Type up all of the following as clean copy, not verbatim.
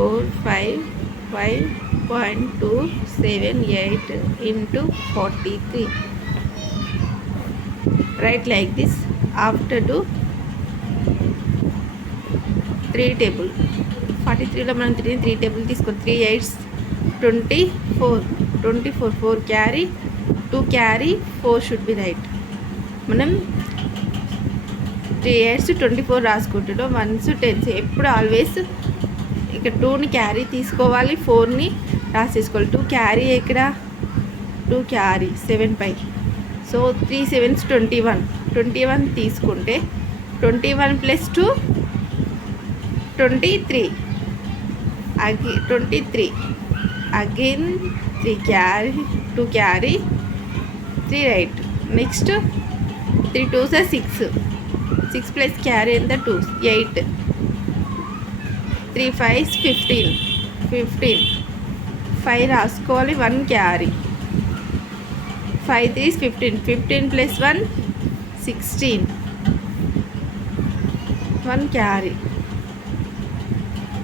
4 5 5.278 into 43. Write like this. After do 3 table 43లో మనం 3 టేబుల్ తీసుకో 3 8s 24 4 క్యారీ 2 క్యారీ 4 షుడ్ బి రైట్. మనం 3 8s 24 రాసుకుంటున్నాం. 1s 10s ఎప్పుడు ఆల్వేస్ ఇక్కడ 2ని క్యారీ తీసుకోవాలి, 4ని రాసేసుకోవాలి. 2 క్యారీ ఇక్కడ 2 క్యారీ 7 పై. సో 3 7s 21 తీసుకుంటే 21 + 2 23 23 అగైన్ 3 క్యారీ 2 క్యారీ 3 రైట్. నెక్స్ట్ 3 2s 6 ప్లస్ క్యారీ ఎంత 2 8 3 5s 15 5 రాసుకోవాలి, 1 క్యారీ 5 3s 15 + 1 16 1 క్యారీ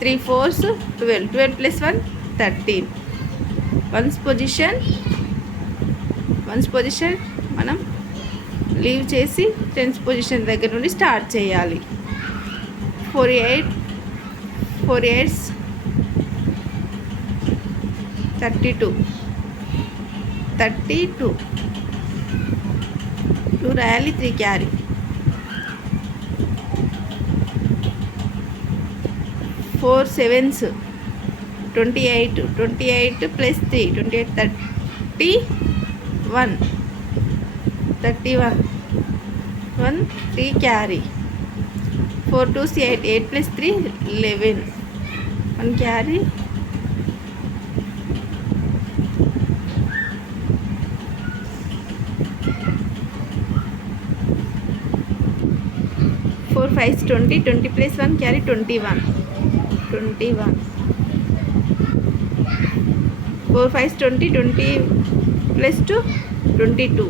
3 4s 12 + 1 13 వన్స్ పొజిషన్ మనం లీవ్ చేసి 10th పొజిషన్ దగ్గర నుండి స్టార్ట్ చేయాలి. 4 8s 32 2 రాయాలి, 3 క్యారీ 4 7s 28 + 3 28 31 1 3 క్యారీ 4 2s 8 + 3 11 1 క్యారీ 4 5s 20 + 1 క్యారీ 21 4 5s 20 + 2 22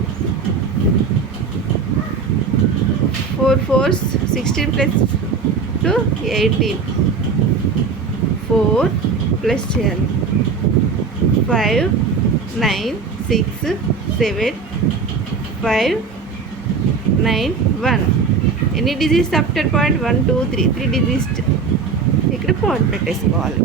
4 4s 16 + 2 18 4 ప్లస్ చేయాలి 5 9 6 7 5 9 1 ఎన్ని డిజిట్స్ ఆఫ్టర్ పాయింట్ 1 2 3 డిజిట్స్ ఇక్కడ పాయింట్ పెట్టేసుకోవాలి.